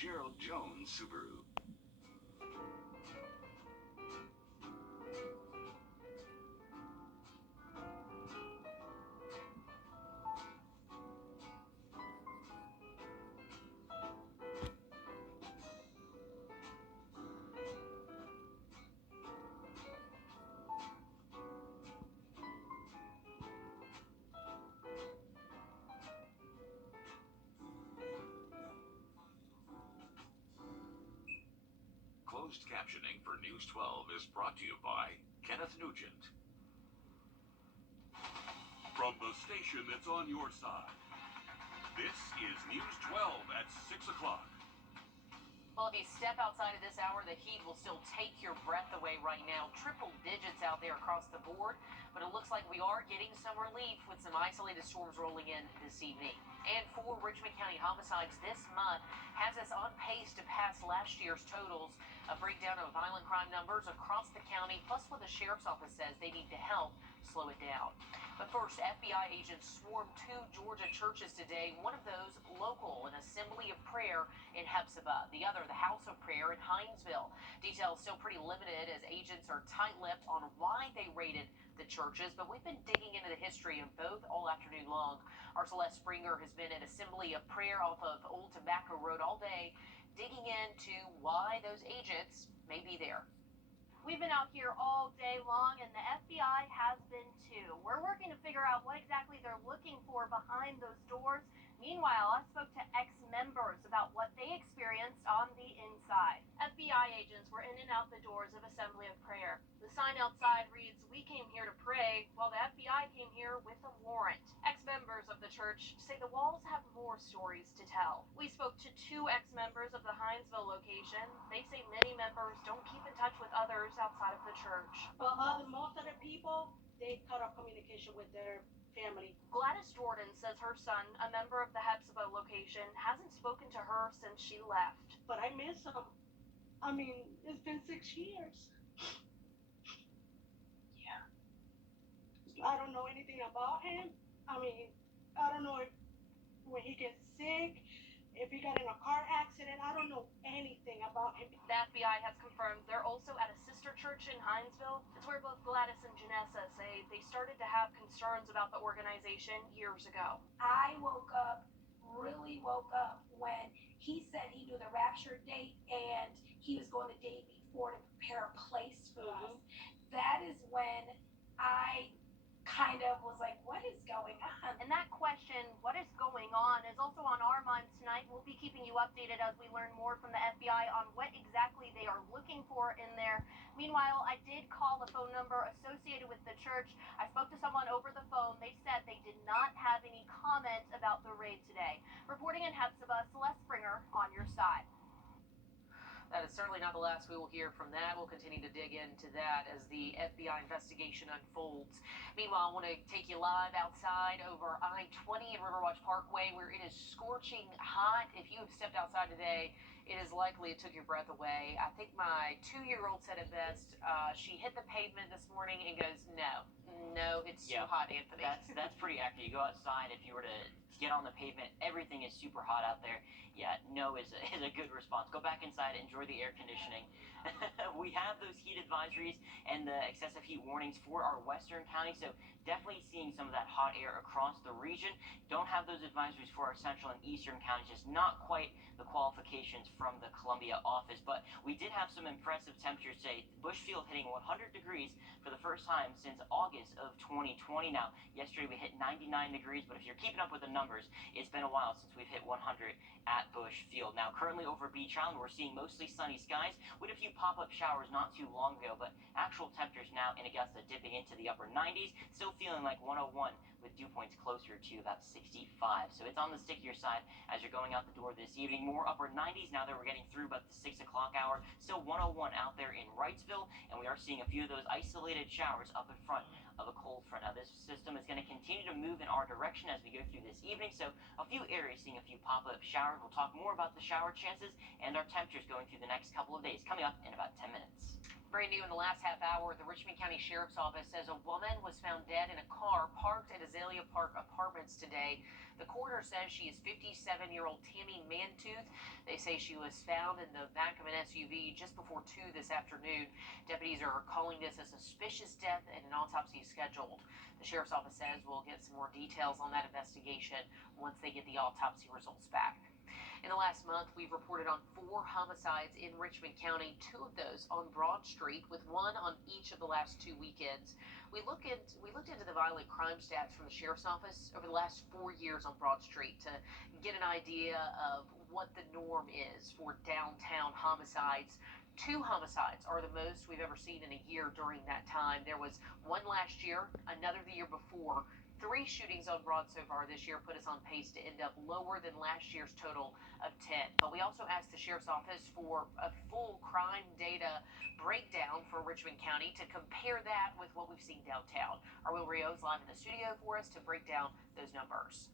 Gerald Jones Subaru. Closed captioning for News 12 is brought to you by Kenneth Nugent. From the station that's on your side, this is News 12 at 6 o'clock. Well, if you step outside of this hour, the heat will still take your breath away right now. Triple digits out there across the board, but it looks like we are getting some relief with some isolated storms rolling in this evening. And for Richmond County homicides this month has us on pace to pass last year's totals. A breakdown of violent crime numbers across the county, plus what the sheriff's office says they need to help slow it down. But first, FBI agents swarmed two Georgia churches today. One of those local, an assembly of prayer in Hephzibah. The other, the House of Prayer in Hinesville. Details still pretty limited as agents are tight-lipped on why they raided the churches, but we've been digging into the history of both all afternoon long. Our Celeste Springer has been at Assembly of Prayer off of Old Tobacco Road all day, digging into why those agents may be there. We've been out here all day long, and the FBI has been too. We're working to figure out what exactly they're looking for behind those doors. Meanwhile, I spoke to ex-members about what they experienced on the inside. FBI agents were in and out the doors of Assembly of Prayer. The sign outside reads, "We came here to pray," while the FBI came here with a warrant. Ex-members of the church say the walls have more stories to tell. We spoke to two ex-members of the Hinesville location. They say many members don't keep in touch with others outside of the church. But most of the people, they cut off communication with their family. Gladys Jordan says her son, a member of the Hephzibah location, hasn't spoken to her since she left. But I miss him. I mean, it's been 6 years. Yeah. I don't know anything about him. I mean, I don't know if when he gets sick, if he got in a car accident. I don't know anything about him. The FBI has confirmed they're also at a sister church in Hinesville. It's where both Gladys and Janessa say they started to have concerns about the organization years ago. I really woke up when he said he knew the rapture date and he was going the day before to prepare a place for us. That is when I kind of was like, what is going on? And that question, what is going on, is also on our minds tonight. We'll be keeping you updated as we learn more from the FBI on what exactly they are looking for in there. Meanwhile, I did call the phone number associated with the church. I spoke to someone over the phone. They said they did not have any comment about the raid today. Reporting in Hephzibah, Celeste Springer on your side. That is certainly not the last we will hear from that. We'll continue to dig into that as the FBI investigation unfolds. Meanwhile, I want to take you live outside over I-20 and Riverwatch Parkway, where it is scorching hot. If you have stepped outside today, it is likely it took your breath away. I think my 2-year-old said it best. She hit the pavement this morning and goes, no, it's too hot, Anthony. That's pretty accurate. You go outside, if you were to get on the pavement, everything is super hot out there. Yeah, no is a good response. Go back inside, enjoy the air conditioning. We have those heat advisories and the excessive heat warnings for our western counties, so definitely seeing some of that hot air across the region. Don't have those advisories for our central and eastern counties, just not quite the qualifications from the Columbia office, but we did have some impressive temperatures today. Bushfield hitting 100 degrees for the first time since August of 2020. Now, yesterday we hit 99 degrees, but if you're keeping up with the numbers, it's been a while since we've hit 100 at Bushfield. Now, currently over Beach Island, we're seeing mostly sunny skies with a few pop-up showers not too long ago, but actual temperatures now in Augusta dipping into the upper 90s, still feeling like 101 with dew points closer to about 65. So it's on the stickier side as you're going out the door this evening. More upper 90s now that we're getting through about the 6 o'clock hour. Still 101 out there in Wrightsville, and we are seeing a few of those isolated showers up in front of a cold front. Now, this system is going to continue to move in our direction as we go through this evening, so a few areas seeing a few pop-up showers. We'll talk more about the shower chances and our temperatures going through the next couple of days, coming up in about 10 minutes. Brand new in the last half hour, the Richmond County Sheriff's Office says a woman was found dead in a car parked at Azalea Park Apartments today. The coroner says she is 57-year-old Tammy Mantooth. They say she was found in the back of an SUV just before 2 this afternoon. Deputies are calling this a suspicious death and an autopsy is scheduled. The Sheriff's Office says we'll get some more details on that investigation once they get the autopsy results back. In the last month, we've reported on 4 homicides in Richmond County, 2 of those on Broad Street, with 1 on each of the last 2 weekends. We looked into the violent crime stats from the Sheriff's Office over the last 4 years on Broad Street to get an idea of what the norm is for downtown homicides. 2 homicides are the most we've ever seen in a year during that time. There was 1 last year, another the year before. 3 shootings on Broad so far this year put us on pace to end up lower than last year's total of 10. But we also asked the Sheriff's Office for a full crime data breakdown for Richmond County to compare that with what we've seen downtown. Our Will Rio is live in the studio for us to break down those numbers.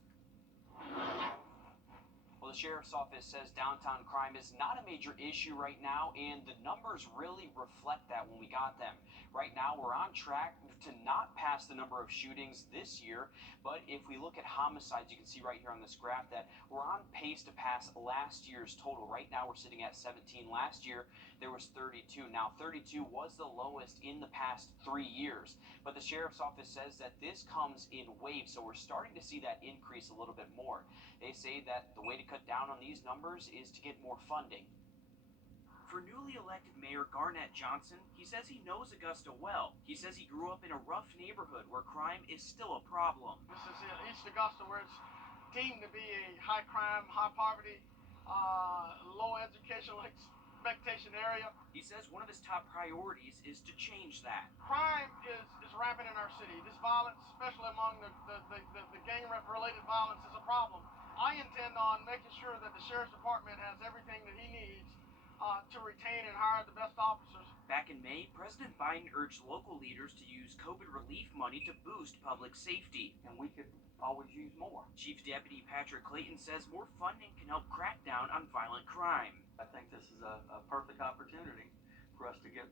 Well, the Sheriff's Office says downtown crime is not a major issue right now, and the numbers really reflect that when we got them. Right now, we're on track to not pass the number of shootings this year, but if we look at homicides, you can see right here on this graph that we're on pace to pass last year's total. Right now, we're sitting at 17. Last year, there was 32. Now, 32 was the lowest in the past 3 years, but the Sheriff's Office says that this comes in waves, so we're starting to see that increase a little bit more. They say that the way to cut down on these numbers is to get more funding. For newly elected Mayor Garnett Johnson, he says he knows Augusta well. He says he grew up in a rough neighborhood where crime is still a problem. This is East Augusta, where it's deemed to be a high crime, high poverty, low educational expectation area. He says one of his top priorities is to change that. Crime is rampant in our city. This violence, especially among the gang-related violence, is a problem. I intend on making sure that the Sheriff's Department has everything that he needs to retain and hire the best officers. Back in May, President Biden urged local leaders to use COVID relief money to boost public safety. And we could always use more. Chief Deputy Patrick Clayton says more funding can help crack down on violent crime. I think this is a perfect opportunity for us to get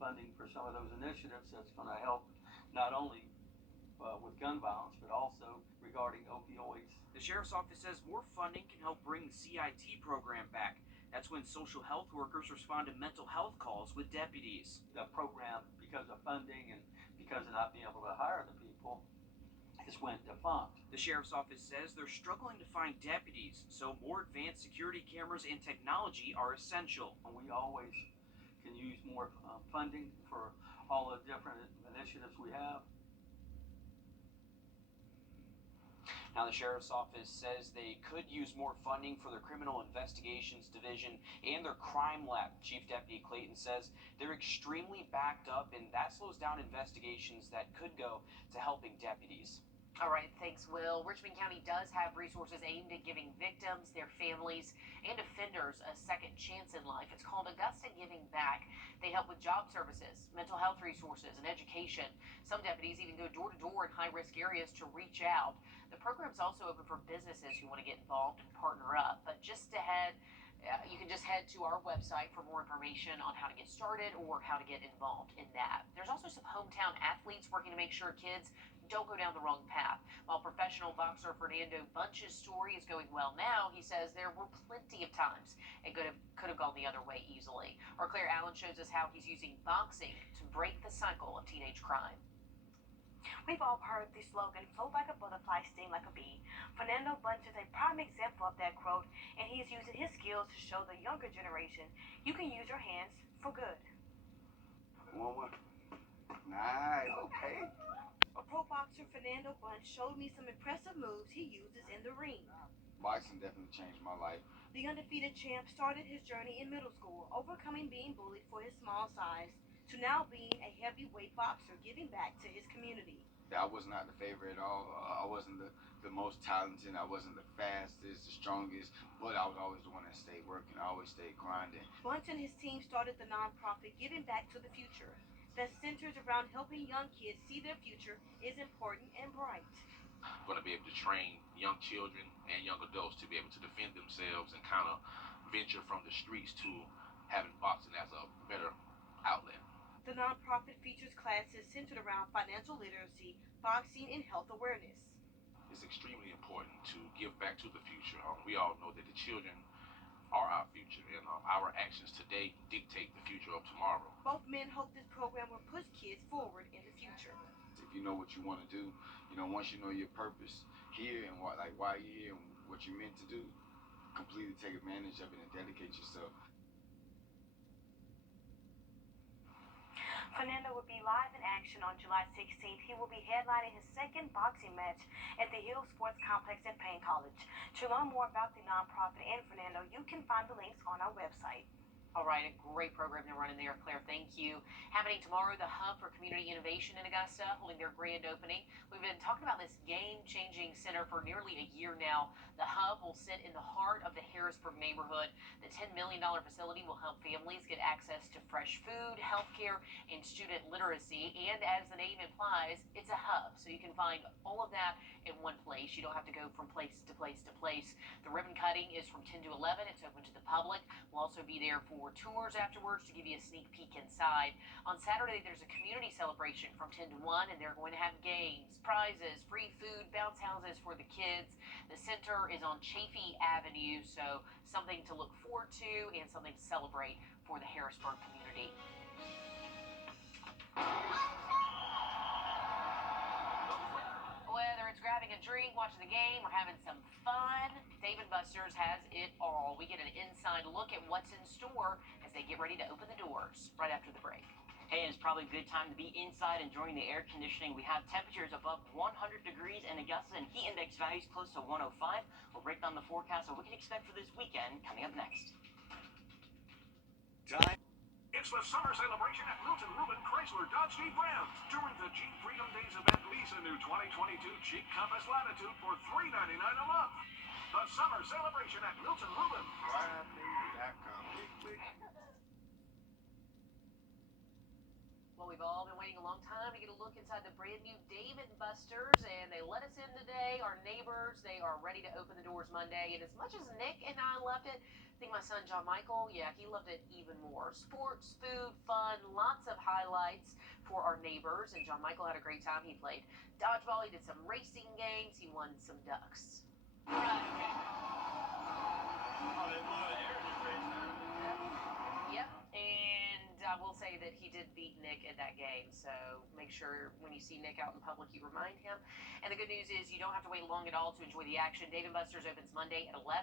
funding for some of those initiatives that's going to help not only with gun violence, but also regarding opioids. The Sheriff's Office says more funding can help bring the CIT program back. That's when social health workers respond to mental health calls with deputies. The program, because of funding and because of not being able to hire the people, just went defunct. The Sheriff's Office says they're struggling to find deputies, so more advanced security cameras and technology are essential. And we always can use more funding for all the different initiatives we have. Now, the Sheriff's Office says they could use more funding for their Criminal Investigations Division and their Crime Lab. Chief Deputy Clayton says they're extremely backed up, and that slows down investigations that could go to helping deputies. All right, thanks, Will. Richmond County does have resources aimed at giving victims, their families, and offenders a second chance in life. It's called Augusta Giving Back. They help with job services, mental health resources, and education. Some deputies even go door to door in high-risk areas to reach out. The program's also open for businesses who want to get involved and partner up. But just ahead, you can just head to our website for more information on how to get started or how to get involved in that. There's also some hometown athletes working to make sure kids don't go down the wrong path. While professional boxer Fernando Bunch's story is going well now, he says there were plenty of times it could have gone the other way easily. Our Claire Allen shows us how he's using boxing to break the cycle of teenage crime. We've all heard the slogan, float like a butterfly, sting like a bee. Fernando Bunch is a prime example of that quote, and he is using his skills to show the younger generation you can use your hands for good. One. Nice, okay. A pro boxer, Fernando Bunch, showed me some impressive moves he uses in the ring. Boxing definitely changed my life. The undefeated champ started his journey in middle school, overcoming being bullied for his small size, to now being a heavyweight boxer, giving back to his community. I was not the favorite at all. I wasn't the most talented. I wasn't the fastest, the strongest, but I was always the one that stayed working. I always stayed grinding. Bunch and his team started the nonprofit Giving Back to the Future that centers around helping young kids see their future is important and bright. I'm going to be able to train young children and young adults to be able to defend themselves and kind of venture from the streets to having boxing as a better outlet. The nonprofit features classes centered around financial literacy, boxing, and health awareness. It's extremely important to give back to the future. We all know that the children are our future, and our actions today dictate the future of tomorrow. Both men hope this program will push kids forward in the future. If you know what you want to do, once you know your purpose here and why you're here and what you're meant to do, completely take advantage of it and dedicate yourself. Fernando will be live in action on July 16th. He will be headlining his second boxing match at the Hill Sports Complex at Payne College. To learn more about the nonprofit and Fernando, you can find the links on our website. All right, a great program they're running there, Claire. Thank you. Happening tomorrow, the Hub for Community Innovation in Augusta, holding their grand opening. We've been talking about this game-changing center for nearly a year now. The Hub will sit in the heart of the Harrisburg neighborhood. The $10 million facility will help families get access to fresh food, healthcare, and student literacy. And as the name implies, it's a hub, so you can find all of that in one place. You don't have to go from place to place to place. The ribbon cutting is from 10 to 11. It's open to the public. We'll also be there for tours afterwards to give you a sneak peek inside. On Saturday, there's a community celebration from 10 to 1, and they're going to have games, prizes, free food, bounce houses for the kids. The center is on Chafee Avenue, so something to look forward to and something to celebrate for the Harrisburg community. Whether it's grabbing a drink, watching the game, or having some fun, Dave & Buster's has it all. We get an inside look at what's in store as they get ready to open the doors right after the break. Hey, it's probably a good time to be inside enjoying the air conditioning. We have temperatures above 100 degrees in Augusta and heat index values close to 105. We'll break down the forecast of what we can expect for this weekend coming up next. It's the summer celebration at Milton Ruben Chrysler Dodge Jeep Ram. During the Jeep Freedom Days event, lease a new 2022 Jeep Compass Latitude for $399 a month. The summer celebration at Milton Ruben. Well, we've all been waiting a long time to get a look inside the brand new Dave & Buster's, and they let us in today. Our neighbors, they are ready to open the doors Monday. And as much as Nick and I loved it, I think my son John Michael, he loved it even more. Sports, food, fun, lots of highlights for our neighbors. And John Michael had a great time. He played dodgeball, he did some racing games, he won some ducks. Yep, and I will say that he did beat Nick at that game, so make sure when you see Nick out in public, you remind him. And the good news is you don't have to wait long at all to enjoy the action. Dave & Buster's opens Monday at 11,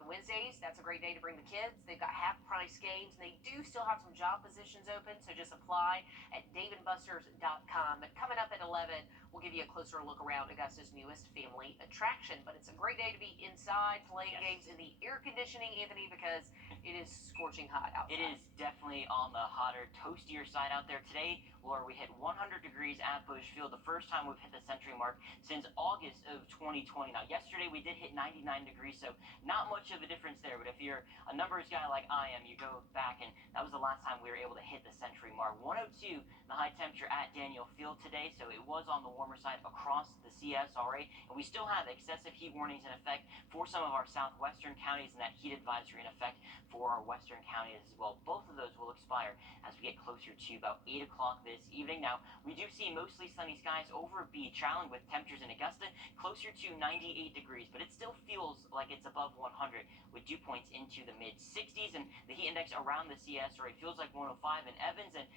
and Wednesdays, that's a great day to bring the kids. They've got half-price games, and they do still have some job positions open, so just apply at daveandbusters.com. But coming up at 11, we'll give you a closer look around Augusta's newest family attraction. But it's a great day to be inside playing games in the air conditioning, Anthony, because it is scorching hot outside. It is definitely on the hotter, toastier side out there today, where we hit 100 degrees at Bushfield, the first time we've hit the century mark since August of 2020. Now, yesterday we did hit 99 degrees, so not much of a difference there. But if you're a numbers guy like I am, you go back, and that was the last time we were able to hit the century mark. 102, the high temperature at Daniel Field today, so it was on the warmer side across the CSRA, and we still have excessive heat warnings in effect for some of our southwestern counties, and that heat advisory in effect for our western counties as well. Both of those will expire as we get closer to about 8 o'clock this evening. Now, we do see mostly sunny skies over Beach Island with temperatures in Augusta closer to 98 degrees, but it still feels like it's above 100 with dew points into the mid-60s, and the heat index around the CSRA feels like 105 in Evans, and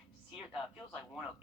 feels like 108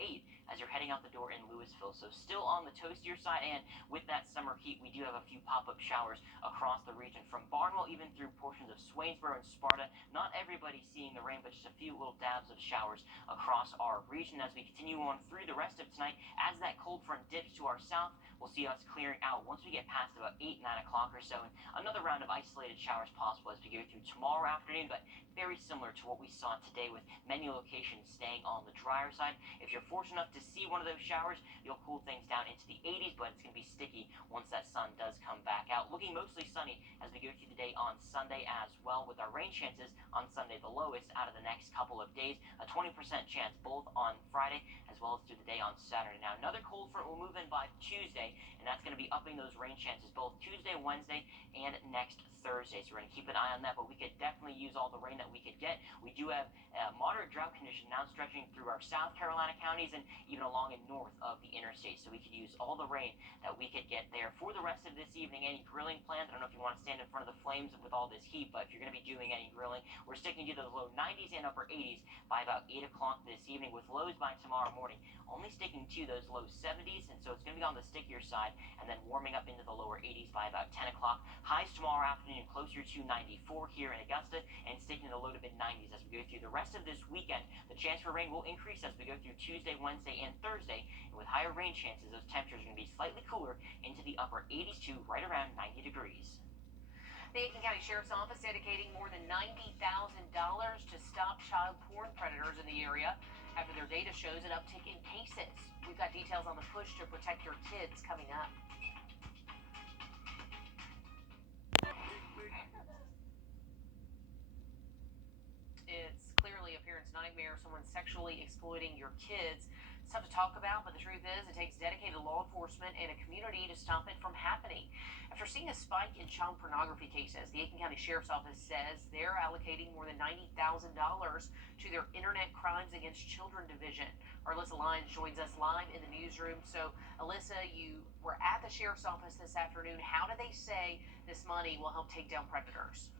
as you're heading out the door in Louisville. So still on the toastier side, and with that summer heat, we do have a few pop-up showers across the region from Barnwell even through portions of Swainsboro and Sparta. Not everybody seeing the rain, but just a few little dabs of showers across our region as we continue on through the rest of tonight. As that cold front dips to our south, we'll see us clearing out once we get past about 8, 9 o'clock or so, and another round of isolated showers possible as we go through tomorrow afternoon, but very similar to what we saw today with many locations staying on the drier side. If you're fortunate enough to see one of those showers, you'll cool things down into the 80s, but it's going to be sticky once that sun does come back out. Looking mostly sunny as we go through the day on Sunday as well, with our rain chances on Sunday the lowest out of the next couple of days. A 20% chance both on Friday as well as through the day on Saturday. Now, another cold front will move in by Tuesday, and that's going to be upping those rain chances both Tuesday, Wednesday, and next Thursday. So we're going to keep an eye on that, but we could definitely use all the rain that we could get. We do have a moderate drought condition now stretching through our South Carolina counties and even along and north of the interstate. So we could use all the rain that we could get there. For the rest of this evening, any grilling plans? I don't know if you want to stand in front of the flames with all this heat, but if you're going to be doing any grilling, we're sticking to those low 90s and upper 80s by about 8 o'clock this evening, with lows by tomorrow morning only sticking to those low 70s, and so it's going to be on the stickier side, and then warming up into the lower 80s by about 10 o'clock. Highs tomorrow afternoon closer to 94 here in Augusta, and sticking to the low to mid 90s as we go through the rest of this weekend. The chance for rain will increase as we go through Tuesday, Wednesday, and Thursday, and with higher rain chances, those temperatures are going to be slightly cooler into the upper 80s to right around 90 degrees. The Aiken County Sheriff's Office dedicating more than $90,000 to stop child porn predators in the area after their data shows an uptick in cases. We've got details on the push to protect your kids coming up. It's clearly a parent's nightmare, someone sexually exploiting your kids. It's tough to talk about, but the truth is it takes dedicated law enforcement and a community to stop it from happening. After seeing a spike in child pornography cases, the Aiken County Sheriff's Office says they're allocating more than $90,000 to their Internet Crimes Against Children Division. Our Alyssa Lyons joins us live in the newsroom. So, Alyssa, you were at the Sheriff's Office this afternoon. How do they say this money will help take down predators?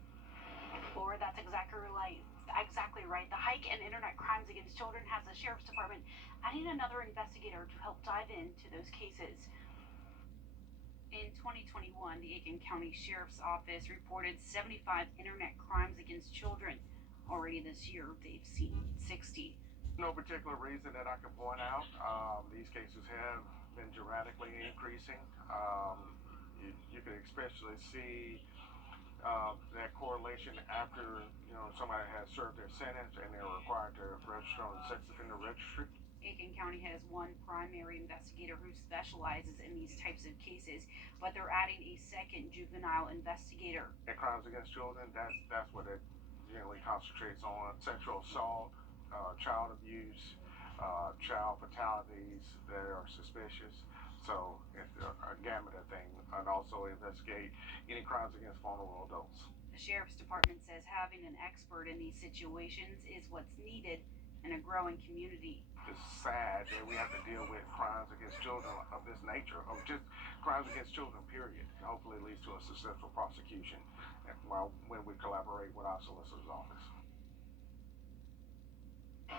Laura, that's exactly right. The hike in Internet Crimes Against Children has the Sheriff's Department adding another investigator to help dive into those cases. In 2021, the Aiken County Sheriff's Office reported 75 internet crimes against children. Already this year, they've seen 60. No particular reason that I can point out. These cases have been dramatically increasing. You can especially see that correlation after somebody has served their sentence and they're required to register on the sex offender registry. Aiken County has one primary investigator who specializes in these types of cases, but they're adding a second juvenile investigator. And crimes against children, that's what it generally concentrates on: sexual assault, child abuse, child fatalities that are suspicious. So it's a gamut of things, and also investigate any crimes against vulnerable adults. The Sheriff's Department says having an expert in these situations is what's needed in a growing community. It's sad that we have to deal with crimes against children of this nature, or just crimes against children, period. Hopefully it leads to a successful prosecution when we collaborate with our solicitor's office.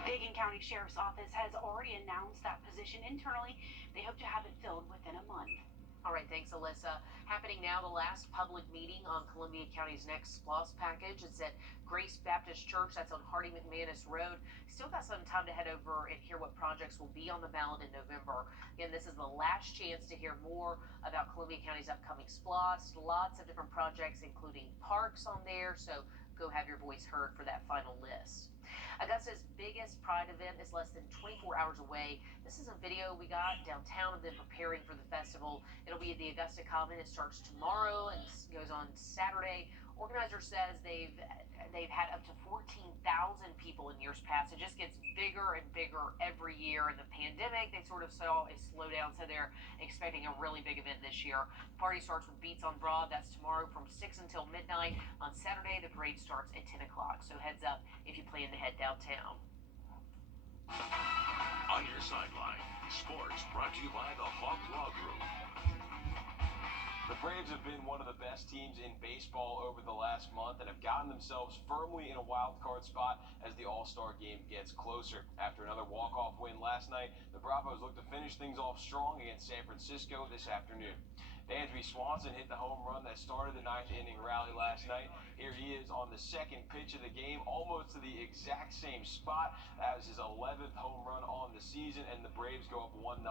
The Aiken County Sheriff's Office has already announced that position internally. They hope to have it filled within a month. All right, thanks, Alyssa. Happening now, the last public meeting on Columbia County's next SPLOST package. It's at Grace Baptist Church. That's on Hardy McManus Road. Still got some time to head over and hear what projects will be on the ballot in November. Again, this is the last chance to hear more about Columbia County's upcoming SPLOST. Lots of different projects, including parks on there. So go have your voice heard for that final list. Augusta's biggest Pride event is less than 24 hours away. This is a video we got downtown of them preparing for the festival. It'll be at the Augusta Common. It starts tomorrow and goes on Saturday. Organizer says they've had up to 14,000 people in years past. It just gets bigger and bigger every year. In the pandemic, they sort of saw a slowdown, so they're expecting a really big event this year. The party starts with Beats on Broad. That's tomorrow from 6 until midnight. On Saturday, the parade starts at 10 o'clock. So heads up if you plan to head downtown. On your sideline, sports brought to you by the Hawk Law Group. The Braves have been one of the best teams in baseball over the last month and have gotten themselves firmly in a wild card spot as the All-Star game gets closer. After another walk-off win last night, the Bravos look to finish things off strong against San Francisco this afternoon. Dansby Swanson hit the home run that started the ninth inning rally last night. Here he is on the second pitch of the game, almost to the exact same spot. That was his 11th home run on the season, and the Braves go up 1-0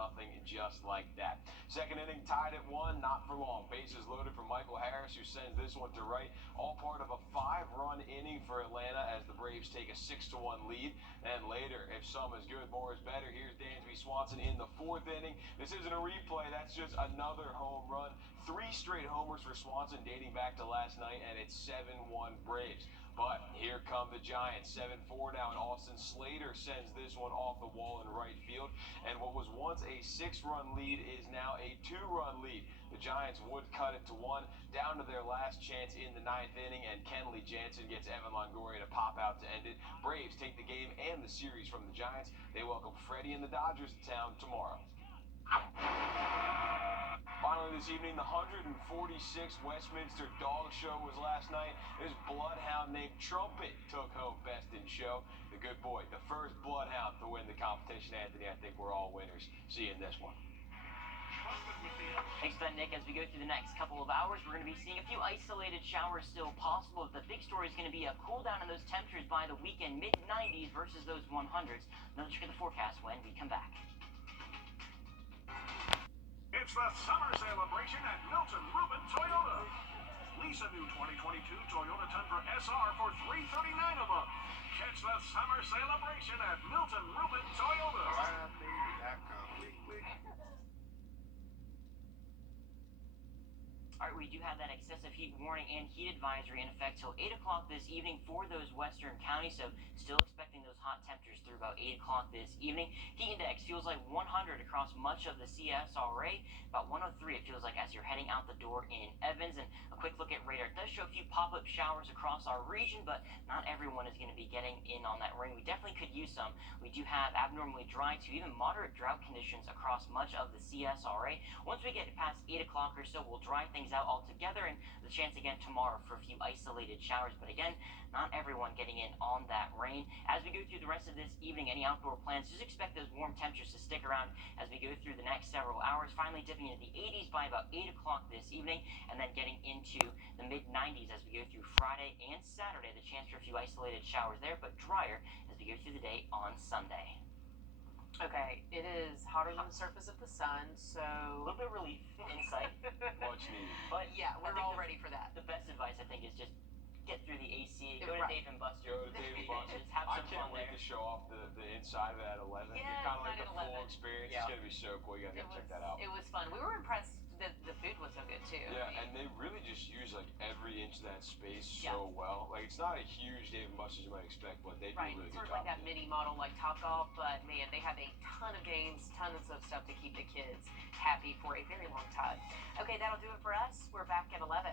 just like that. Second inning tied at 1, not for long. Bases loaded for Michael Harris, who sends this one to right. All part of a 5-run inning for Atlanta as the Braves take a 6-1 lead. And later, if some is good, more is better. Here's Dansby Swanson in the 4th inning. This isn't a replay. That's just another home run. 3 straight homers for Swanson dating back to last night, and it's 7-1 Braves. But here come the Giants, 7-4 now, and Austin Slater sends this one off the wall in right field. And what was once a 6-run lead is now a 2-run lead. The Giants would cut it to 1, down to their last chance in the 9th inning, and Kenley Jansen gets Evan Longoria to pop out to Braves take the game and the series from the Giants. They welcome Freddie and the Dodgers to town tomorrow. Finally this evening, the 146th Westminster Dog Show was last night. This bloodhound named Trumpet took home Best in Show. The good boy, the first bloodhound to win the competition, Anthony. I think we're all winners. See you in this one. Thanks for that, Nick. As we go through the next couple of hours, we're going to be seeing a few isolated showers still possible. The big story is going to be a cool down in those temperatures by the weekend, mid-90s versus those 100s. Another check of the forecast when we come back. It's the summer celebration at Milton Rubin Toyota. Lease a new 2022 Toyota Tundra SR for $339 a month. Catch the summer celebration at Milton Rubin Toyota. All right, we do have that excessive heat warning and heat advisory in effect till 8 o'clock this evening for those western counties, so still expecting those hot temperatures through about 8 o'clock this evening. Heat index feels like 100 across much of the CSRA, about 103 it feels like as you're heading out the door in Evans. And a quick look at radar, it does show a few pop-up showers across our region, but not everyone is going to be getting in on that rain. We definitely could use some. We do have abnormally dry to even moderate drought conditions across much of the CSRA. Once we get past 8 o'clock or so, we'll dry things out altogether, and the chance again tomorrow for a few isolated showers. But again, not everyone getting in on that rain. As we go through the rest of this evening, any outdoor plans, just expect those warm temperatures to stick around as we go through the next several hours, finally dipping into the 80s by about 8 o'clock this evening, and then getting into the mid-90s as we go through Friday and Saturday. The chance for a few isolated showers there, but drier as we go through the day on Sunday. Okay, it is hotter than the surface of the sun, so A little bit of relief in sight, Much needed. but yeah, we're all ready for that. the best advice I think is just get through the AC, go to Right. Dave and Buster's, Go to Dave and Buster's. just have I some can't fun wait there. to show off the inside of that 11. Yeah, Kind of like inside the at full 11. experience. Yeah. It's going to be so cool. You got to check that out. It was fun. We were impressed that the food was so good too. Yeah, and they really just use like every inch of that space Yeah. so well. Like it's not a huge Dave and Buster's you might expect, but they do Right, a really sort good of like job. that mini model like Topgolf, but man, they have a ton of games, tons of stuff to keep the kids happy for a very long time. Okay, that'll do it for us. We're back at 11.